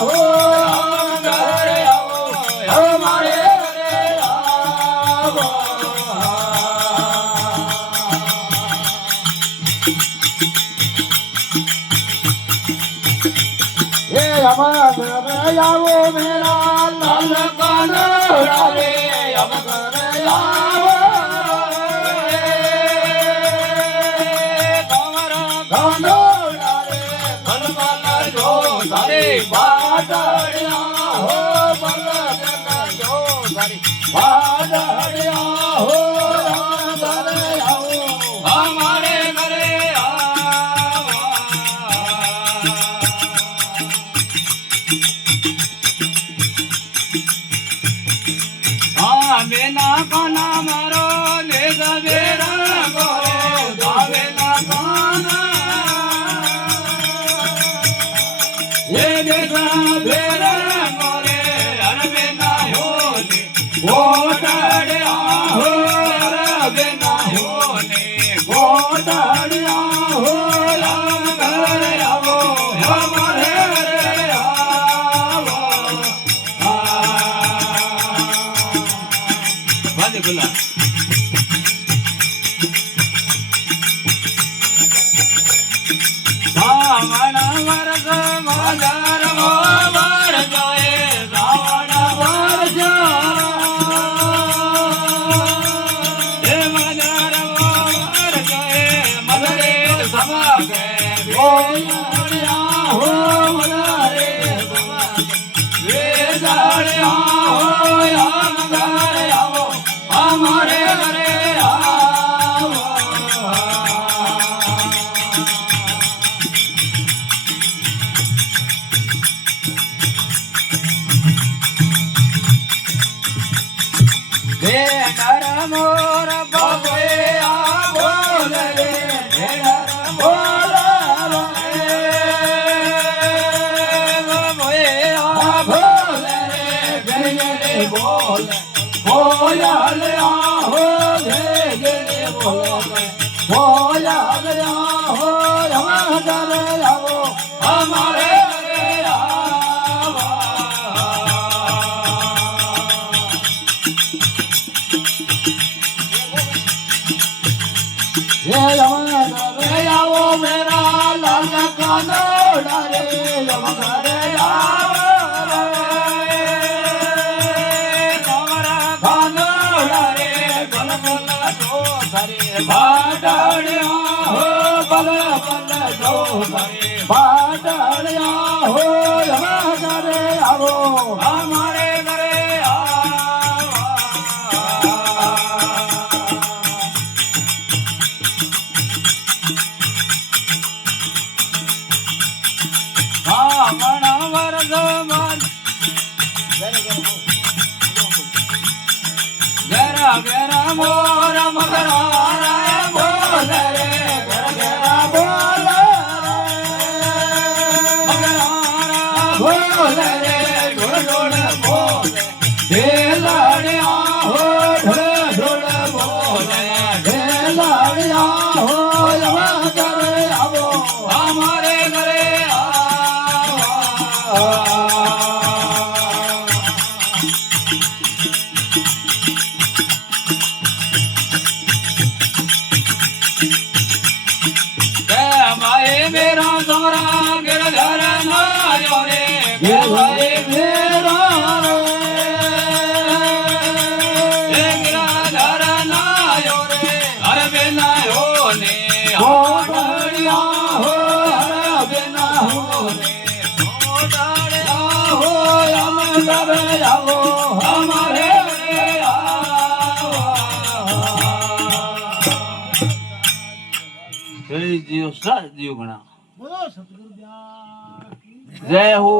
હો ઘરે આવો અમારે ઘરે આવો એ અમારા ઘરે આવો મેરા લાલ કાનડા રે અમ ઘરે આવો વાદળિયા હો બલદના જો તારી વાદળિયા હો ઘરે આવો અમારે ઘરે આવો હા મેના કાના મારો લે ગવેરા ગોરે ગાવેલા કાના ये देखा बेरा मोरे अरबे ना होने गोटड़िया हो अरबे ना होने गोटड़िया हो घरे आवो हमारे घरे आवो वादे बोला सावण वरस मजार वर जाए सावण वरस हे मजार वर जाए मदरे समागे गोयड़िया हो मदरे समागे वे जाड़िया हो हम घरे आवो हमारे घरे आवो नर मोर बबे आ बोल रे नर मोर बबे आ बोल रे गले बोल बोया ले आ हो गले बोल बोया ले आ हो हम घरे आवो हमारे घरे आवो ये घरे आवो मेरा लाल कानड़ा रे हम घरे आवो हमारा कानड़ा रे बल बल जो घरे बादड़िया हो बल बल जो घरे बादड़िया हो हम घरे आवो हमारे घरे सावण वरस मन गेरा गेरा मोर मगरा रे बोल रे गेरा गेरा बोल मगरा बोल रे ढोल ढोल बोल ढेलड़िया हो ढोल ढोल बोल ढेलड़िया हो हम घरे आवो हमारे घरे मेरा सोरा गिर घर ना रे भाई मेरा रे गिरा घर ना रे हर बिना होने हो डरिया हो हर बिना होने हो डरिया हो हम घरे आवो हमारे घरे आवो जय जियो सा जियो बना बोलो सतगुरु जय हो।